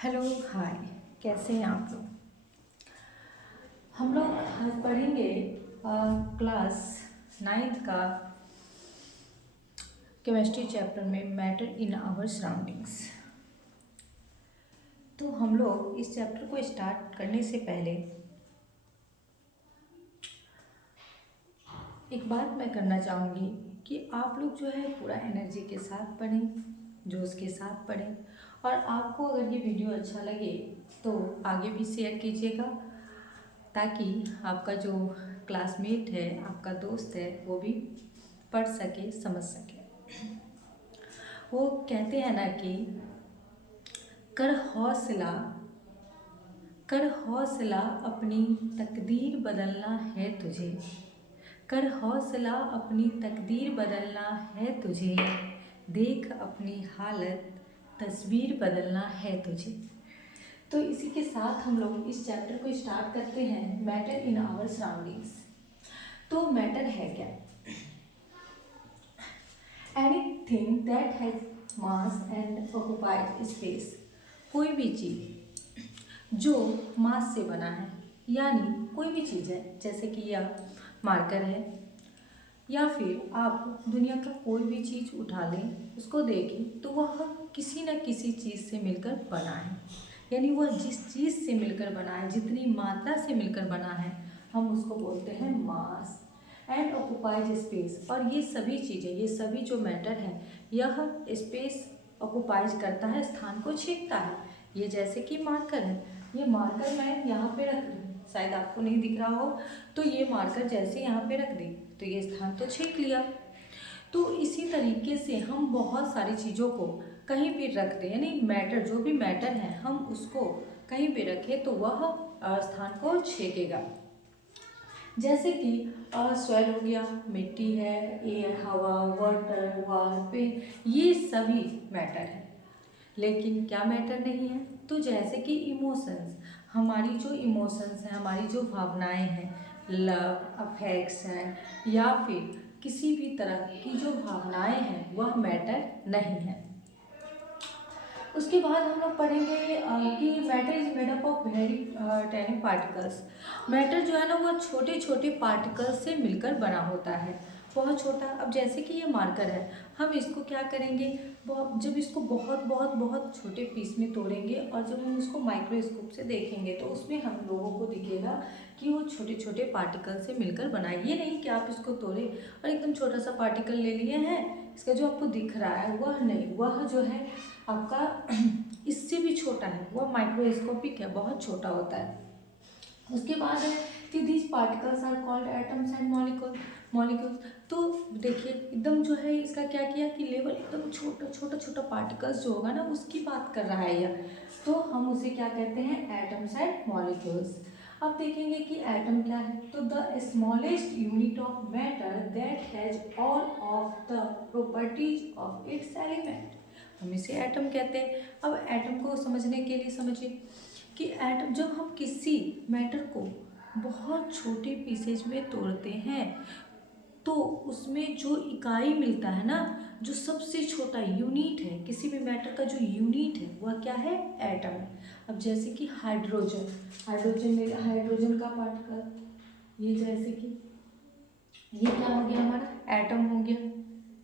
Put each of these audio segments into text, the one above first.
Hello hi. कैसे हैं आप लोग? हम लोग आज पढ़ेंगे क्लास 9th का केमिस्ट्री चैप्टर में मैटर इन आवर सराउंडिंग्स। तो हम लोग इस चैप्टर को स्टार्ट करने से पहले एक बात मैं करना चाहूँगी कि आप लोग जो है पूरा एनर्जी के साथ पढ़ें, जोश के साथ पढ़ें, और आपको अगर ये वीडियो अच्छा लगे तो आगे भी शेयर कीजिएगा ताकि आपका जो क्लासमेट है, आपका दोस्त है, वो भी पढ़ सके, समझ सके। वो कहते हैं ना कि कर हौसला, कर हौसला, अपनी तकदीर बदलना है तुझे। कर हौसला, अपनी तकदीर बदलना है तुझे। देख अपनी हालत, तस्वीर बदलना है तुझे। तो इसी के साथ हम लोग इस चैप्टर को स्टार्ट करते हैं, मैटर इन आवर सराउंडिंग्स। तो मैटर है क्या? Anything that has mass and occupied space. कोई भी चीज़ जो मास से बना है, यानी कोई भी चीज़ है, जैसे कि यह मार्कर है, या फिर आप दुनिया का कोई भी चीज़ उठा लें, उसको देखें तो वह किसी न किसी चीज़ से मिलकर बना है। यानी वह जिस चीज़ से मिलकर बना है, जितनी मात्रा से मिलकर बना है, हम उसको बोलते हैं मास एंड ऑक्युपाइज स्पेस। और ये सभी चीज़ें, ये सभी जो मैटर है, यह स्पेस ऑक्युपाइज करता है, स्थान को छीनता है। ये जैसे कि मार्कर है, ये मार्कर मैं यहाँ पे रख दूँ, शायद आपको नहीं दिख रहा हो, तो ये मार्कर जैसे यहाँ पे रख दी तो ये स्थान तो छीन लिया। तो इसी तरीके से हम बहुत सारी चीज़ों को कहीं भी रख दें, यानी मैटर, जो भी मैटर है, हम उसको कहीं भी रखें तो वह स्थान को छेकेगा। जैसे कि सॉइल हो गया, मिट्टी है, एयर, हवा, वाटर, वॉल, पेन, ये सभी मैटर है। लेकिन क्या मैटर नहीं है? तो जैसे कि इमोशंस, हमारी जो इमोशंस हैं, हमारी जो भावनाएं हैं, लव, अफेक्शन, या फिर किसी भी तरह की जो भावनाएं हैं, वह मैटर नहीं है। उसके बाद हम लोग पढ़ेंगे कि matter is made up of very tiny particles. Matter जो है ना, वह छोटे छोटे पार्टिकल्स से मिलकर बना होता है, बहुत छोटा। अब जैसे कि ये मार्कर है, हम इसको क्या करेंगे, जब इसको बहुत बहुत बहुत छोटे पीस में तोड़ेंगे और जब हम उसको माइक्रोस्कोप से देखेंगे तो उसमें हम लोगों को दिखेगा कि वो छोटे छोटे पार्टिकल से मिलकर बना है। ये नहीं कि आप इसको तोड़े और एकदम छोटा सा पार्टिकल ले लिए हैं, इसका जो आपको दिख रहा है वह नहीं, वह जो है आपका इससे भी छोटा है, वह माइक्रोस्कोपिक है, बहुत छोटा होता है। उसके बाद है कि these particles are called atoms and molecules. तो देखिए एकदम जो है इसका क्या किया कि लेवल एकदम छोटा छोटा छोटा पार्टिकल्स जो होगा ना, उसकी बात कर रहा है यह। तो हम उसे क्या कहते हैं, एटम्स एंड मॉलिक्यूल्स। अब देखेंगे कि एटम क्या है, तो the smallest unit of matter that has all of the properties of its element, हम इसे एटम कहते हैं। अब एटम को समझने के लिए समझिए कि एटम, जब हम किसी मैटर को बहुत छोटे पीसेज में तोड़ते हैं तो उसमें जो इकाई मिलता है ना, जो सबसे छोटा यूनिट है, किसी भी मैटर का जो यूनिट है वह क्या है, एटम है। अब जैसे कि हाइड्रोजन, हाइड्रोजन का पार्टिकल, ये जैसे कि ये क्या हो गया, हमारा एटम हो गया,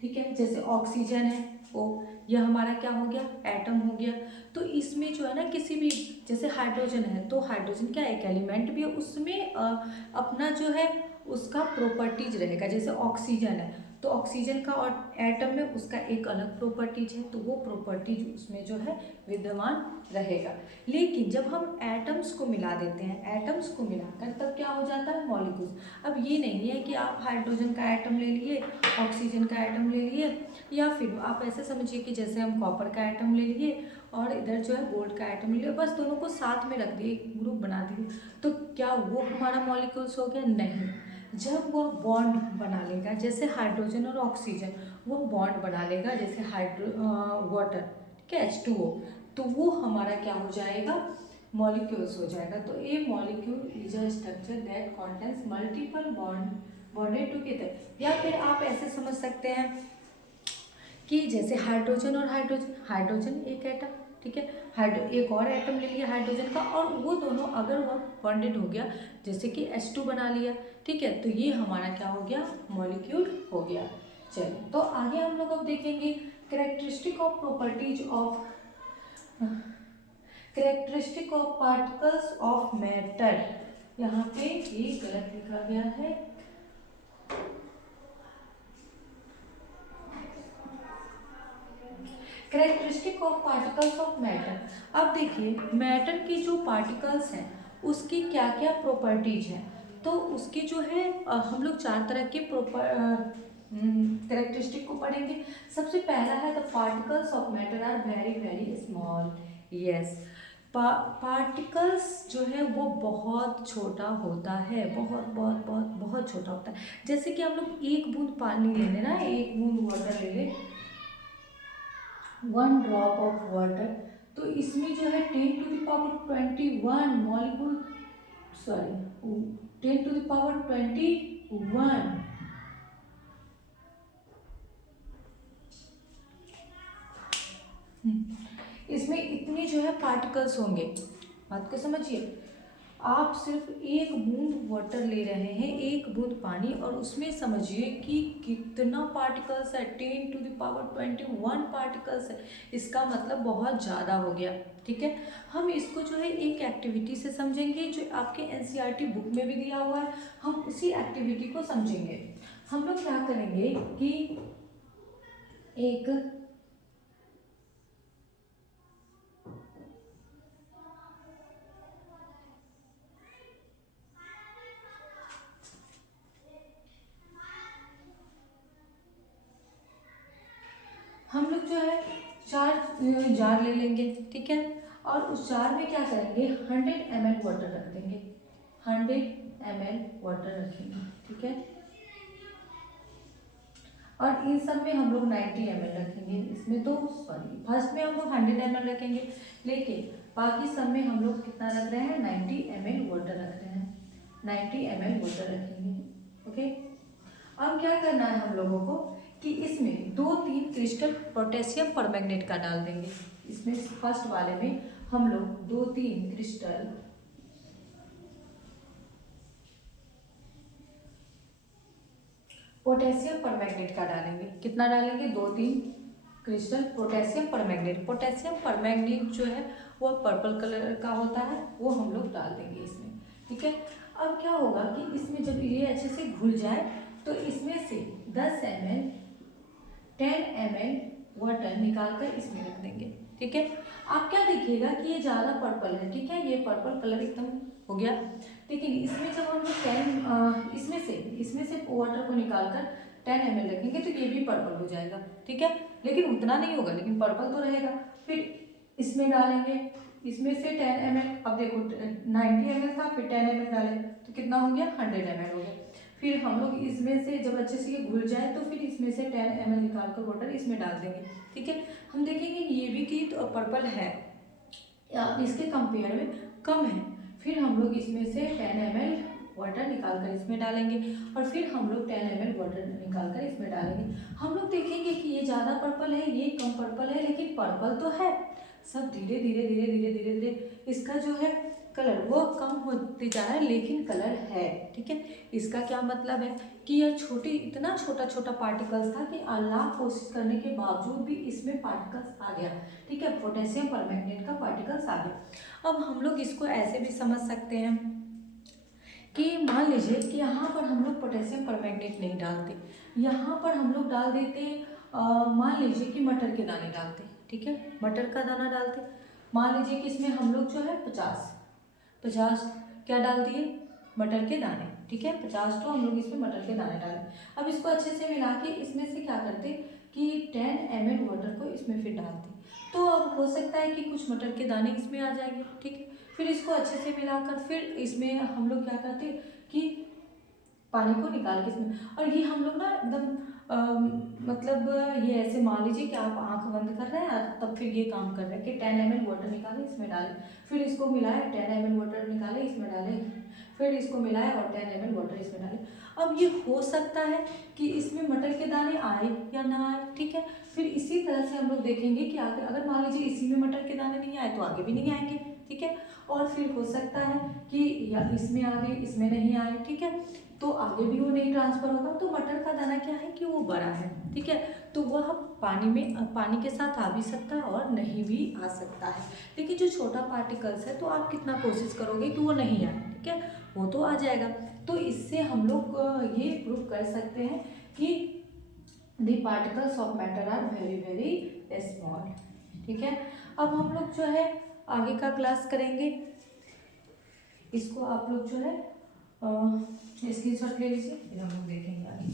ठीक है। जैसे ऑक्सीजन है, ओ, यह हमारा क्या हो गया, एटम हो गया। तो इसमें जो है ना, किसी भी, जैसे हाइड्रोजन है तो हाइड्रोजन क्या एक एलिमेंट भी है, उसमें अपना जो है उसका प्रॉपर्टीज रहेगा। जैसे ऑक्सीजन है तो ऑक्सीजन का और एटम में उसका एक अलग प्रॉपर्टीज है, तो वो प्रॉपर्टीज उसमें जो है विद्यमान रहेगा। लेकिन जब हम एटम्स को मिला देते हैं, एटम्स को मिलाकर तब क्या हो जाता है, मॉलिक्यूल्स। अब ये नहीं है कि आप हाइड्रोजन का एटम ले लिए, ऑक्सीजन का एटम ले लिए, या फिर आप ऐसे समझिए कि जैसे हम कॉपर का एटम ले लिए और इधर जो है गोल्ड का एटम ले लिया, बस दोनों को साथ में रख दिए, ग्रुप बना दिए, तो क्या वो हमारा मॉलिक्यूल्स हो गया? नहीं। जब वह बॉन्ड बना लेगा, जैसे हाइड्रोजन और ऑक्सीजन, वो बॉन्ड बना लेगा, जैसे वाटर, ठीक है, H2O, तो वो हमारा क्या हो जाएगा, मॉलिक्यूल्स हो जाएगा। तो a molecule is a structure that contains multiple bonded together. या फिर आप ऐसे समझ सकते हैं कि जैसे हाइड्रोजन और हाइड्रोजन, हाइड्रोजन एक एटम, ठीक है। एक और एटम ले लिया हाइड्रोजन का, और वो दोनों अगर वो बॉन्डेड हो गया, जैसे कि H2 बना लिया, ठीक है, तो ये हमारा क्या हो गया, मॉलिक्यूल हो गया। चलिए, तो आगे हम लोग अब देखेंगे characteristic of particles of matter. यहाँ पे ये गलत लिखा गया है, characteristic of particles of matter. अब देखिए मैटर की जो पार्टिकल्स हैं उसकी क्या क्या प्रॉपर्टीज हैं, तो उसकी जो है हम लोग 4 तरह के कैरेक्टरिस्टिक को पढ़ेंगे। सबसे पहला है the particles of matter are very very small. Yes, particles जो है वो बहुत छोटा होता है, बहुत बहुत बहुत बहुत छोटा होता है। जैसे कि हम लोग एक बूंद पानी ले लें ना, एक बूंद वाटर ले लें, 1 ड्रॉप ऑफ वाटर, तो इसमें जो है 10⁻21 मॉलिक्यूल, सॉरी 10⁻21 इसमें इतने जो है पार्टिकल्स होंगे। बात को समझिए, आप सिर्फ एक बूंद वाटर ले रहे हैं, एक बूंद पानी, और उसमें समझिए कि कितना पार्टिकल्स है, 10⁻21 पार्टिकल्स है। इसका मतलब बहुत ज़्यादा हो गया, ठीक है। हम इसको जो है एक एक्टिविटी से समझेंगे जो आपके एनसीईआरटी बुक में भी दिया हुआ है, हम उसी एक्टिविटी को समझेंगे। हम लोग क्या करेंगे कि एक हम लोग जो है 4 जार ले लेंगे, ठीक है, और उस जार में क्या करेंगे 100 ml वाटर रख देंगे, 100 ml वाटर रखेंगे, ठीक है। और इन सब में हम लोग 90 ml रखेंगे। इसमें तो सॉरी फर्स्ट में हम लोग 100 ml रखेंगे, लेकिन बाकी सब में हम लोग कितना रख रहे हैं, 90 ml वाटर रख रहे हैं, 90 ml वाटर रखेंगे, ओके। अब क्या करना है हम लोगों को कि इसमें 2-3 क्रिस्टल पोटेशियम परमैंगनेट का डाल देंगे। इसमें फर्स्ट वाले में हम लोग 2-3 क्रिस्टल पोटेशियम परमैंगनेट का डालेंगे। कितना डालेंगे, 2-3 crystal potassium permanganate. Potassium permanganate जो है वो पर्पल कलर का होता है, वो हम लोग डाल देंगे इसमें, ठीक है। अब क्या होगा कि इसमें जब ये अच्छे से घुल जाए तो इसमें से 10 ml 10 ml वाटर निकाल कर इसमें रख देंगे, ठीक है। आप क्या देखिएगा कि ये ज़्यादा पर्पल है, ठीक है, ये पर्पल कलर एकदम हो गया, लेकिन इसमें जब हम लोग इसमें से वाटर को निकाल कर 10 ml रखेंगे तो ये भी पर्पल हो जाएगा, ठीक है, लेकिन उतना नहीं होगा, लेकिन पर्पल तो रहेगा। फिर इसमें डालेंगे, इसमें से 10 ml, अब देखो 90 ml था, फिर 10 ml डालें तो कितना हो गया, 100 ml हो गया। फिर हम लोग इसमें से जब अच्छे से ये घुल जाए तो फिर इसमें से 10 ml निकाल कर वाटर इसमें डाल देंगे, ठीक है। हम देखेंगे ये भी कि तो पर्पल है या इसके कंपेयर में कम है। फिर हम लोग इसमें से 10 ml वाटर निकाल कर इसमें डालेंगे, और फिर हम लोग 10 ml वाटर निकाल कर इसमें डालेंगे। हम लोग देखेंगे कि ये ज़्यादा पर्पल है, ये कम पर्पल है, लेकिन पर्पल तो है। सब धीरे धीरे धीरे धीरे धीरे धीरे इसका जो है कलर वो कम होते जा रहा है, लेकिन कलर है, ठीक है। इसका क्या मतलब है कि यह इतना छोटा छोटा पार्टिकल्स था कि लाख कोशिश करने के बावजूद भी इसमें पार्टिकल्स आ गया, ठीक है, पोटेशियम परमैंगनेट का पार्टिकल्स आ गया। अब हम लोग इसको ऐसे भी समझ सकते हैं कि मान लीजिए कि यहाँ पर हम लोग पोटेशियम परमैंगनेट नहीं डालते, यहाँ पर हम लोग डाल देते मान लीजिए कि मटर के दाने डालते, ठीक है, मटर का दाना डालते। मान लीजिए कि इसमें हम लोग जो है 50 क्या डाल दिए, मटर के दाने, ठीक है, 50 तो हम लोग इसमें मटर के दाने डालें। अब इसको अच्छे से मिला के इसमें से क्या करते कि 10 ml वाटर को इसमें फिर डालते, तो अब हो सकता है कि कुछ मटर के दाने इसमें आ जाएंगे, ठीक है। फिर इसको अच्छे से मिलाकर फिर इसमें हम लोग क्या करते कि पानी को निकाल के इसमें, और ये हम लोग ना एकदम मतलब ये ऐसे मान लीजिए कि आप आंख बंद कर रहे हैं तब फिर ये काम कर रहे हैं कि 10 ml वाटर निकालें इसमें डालें, फिर इसको मिलाएं, 10 ml वाटर निकालें इसमें डालें, फिर इसको मिलाएं और 10 ml वाटर इसमें डालें। अब ये हो सकता है कि इसमें मटर के दाने आए या ना आए, ठीक है। फिर इसी तरह से हम लोग देखेंगे कि आगे अगर मान लीजिए इसी में मटर के दाने नहीं आए तो आगे भी नहीं आएंगे, ठीक है। और फिर हो सकता है कि या इसमें आ गए इसमें नहीं आए, ठीक है, तो आगे भी वो नहीं ट्रांसफर होगा। तो मटर का दाना क्या है कि वो बड़ा है, ठीक है, तो वह पानी के साथ आ भी सकता है और नहीं भी आ सकता है। लेकिन जो छोटा पार्टिकल्स है तो आप कितना कोशिश करोगे कि वो नहीं आए, ठीक है, वो तो आ जाएगा। तो इससे हम लोग ये प्रूव कर सकते हैं कि the particles of matter are very very small, ठीक है। अब हम लोग जो है आगे का क्लास करेंगे, इसको आप लोग जो है स्क्रीनशॉट ले लीजिए, फिर हम लोग देखेंगे आगे।